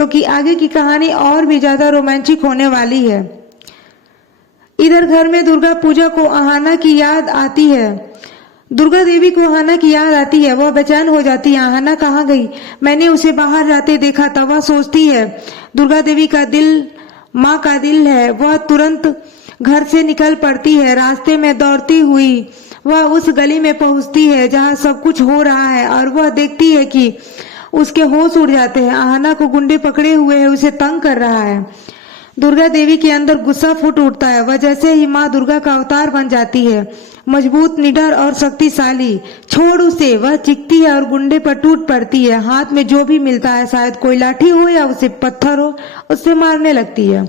क्योंकि आगे की कहानी और भी ज्यादा रोमांचिक होने वाली है। इधर घर में दुर्गा पूजा को आहाना की याद आती है। दुर्गा देवी को आहाना की याद आती है। वह बेचैन हो जाती है। आहाना कहाँ गई? मैंने उसे बाहर जाते देखा था। वह सोचती है दुर्गा देवी का दिल माँ का दिल है। वह तुरंत घर से निकल पड़ती है। रास्ते में दौड़ती हुई वह उस गली में पहुंचती है जहाँ सब कुछ हो रहा है और वह देखती है कि उसके होश उड़ जाते हैं। आहाना को गुंडे पकड़े हुए है, उसे तंग कर रहा है। दुर्गा देवी के अंदर गुस्सा फूट उठता है। वह जैसे ही माँ दुर्गा का अवतार बन जाती है, मजबूत, निडर और शक्तिशाली। छोड़ उसे, वह चीखती है और गुंडे पर टूट पड़ती है। हाथ में जो भी मिलता है, शायद कोई लाठी हो या उसे पत्थर हो, उससे मारने लगती है।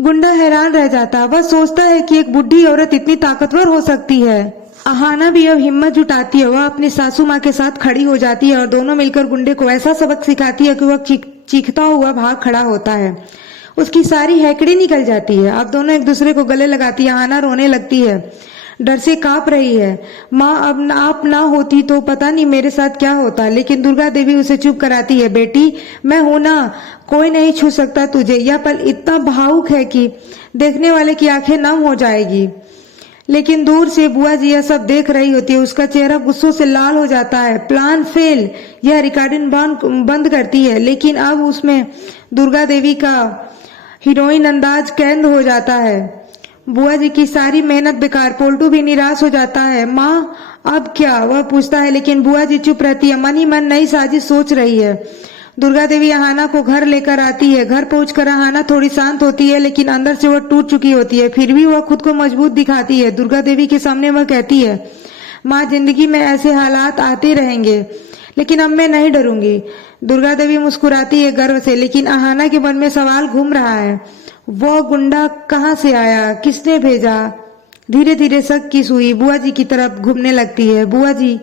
गुंडा हैरान रह जाता है। वह सोचता है कि एक बुढ़ी औरत इतनी ताकतवर हो सकती है। आहाना भी अब हिम्मत जुटाती है। वह अपनी सासू माँ के साथ खड़ी हो जाती है और दोनों मिलकर गुंडे को ऐसा सबक सिखाती है कि वह चीखता हुआ भाग खड़ा होता है। उसकी सारी हैकड़ी निकल जाती है। अब दोनों एक दूसरे को गले लगाती है। आहाना रोने लगती है, डर से कांप रही है। माँ, अब आप ना होती तो पता नहीं मेरे साथ क्या होता। लेकिन दुर्गा देवी उसे चुप कराती है। बेटी, मैं हूं ना, कोई नहीं छू सकता तुझे। यह पल इतना भावुक है कि देखने वाले की आंखें नम हो जाएगी। लेकिन दूर से बुआ जी यह सब देख रही होती है। उसका चेहरा गुस्सों से लाल हो जाता है। Plan fail. यह रिकॉर्डिंग बंद करती है। लेकिन अब उसमें दुर्गा देवी का हीरोइन अंदाज कैद हो जाता है। बुआ जी की सारी मेहनत बेकार। पोल्टू भी निराश हो जाता है। माँ, अब क्या? वह पूछता है, लेकिन बुआ जी चुप रहती है। मन ही मन नई साजिश सोच रही है। दुर्गा देवी आहाना को घर लेकर आती है। घर पहुंचकर आहाना थोड़ी शांत होती है, लेकिन अंदर से वह टूट चुकी होती है। फिर भी वह खुद को मजबूत दिखाती है। दुर्गा देवी के सामने वह कहती है, माँ, जिंदगी में ऐसे हालात आते रहेंगे, लेकिन अब मैं नहीं डरूंगी। दुर्गा देवी मुस्कुराती है गर्व से, लेकिन आहाना के मन में सवाल घूम रहा है। वो गुंडा कहाँ से आया? किसने भेजा? धीरे धीरे शक की सुई बुआ जी की तरफ घूमने लगती है। बुआ जी,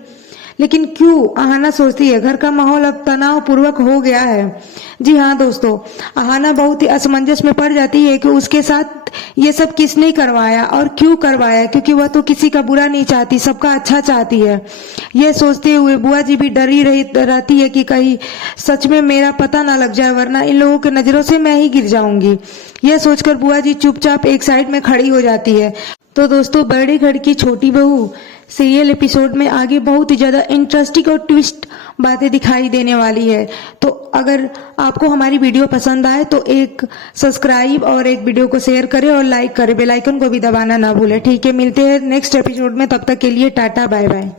लेकिन क्यों? आहाना सोचती है। घर का माहौल अब तनाव पूर्वक हो गया है। जी हाँ दोस्तों, आहाना बहुत ही असमंजस में पड़ जाती है कि उसके साथ ये सब किसने करवाया और क्यों करवाया, क्योंकि वह तो किसी का बुरा नहीं चाहती, सबका अच्छा चाहती है। यह सोचते हुए बुआ जी भी डरी रहती है कि कहीं सच में मेरा पता ना लग जाए, वरना इन लोगों की नजरों से मैं ही गिर जाऊंगी। यह सोचकर बुआ जी चुपचाप एक साइड में खड़ी हो जाती है। तो दोस्तों, बड़े घर की छोटी बहू सीरियल एपिसोड में आगे बहुत ही ज्यादा इंटरेस्टिंग और ट्विस्ट बातें दिखाई देने वाली है। तो अगर आपको हमारी वीडियो पसंद आए तो एक सब्सक्राइब और एक वीडियो को शेयर करें और लाइक करें। बेल आइकन को भी दबाना ना भूलें। ठीक है, मिलते हैं नेक्स्ट एपिसोड में। तब तक के लिए टाटा, बाय बाय।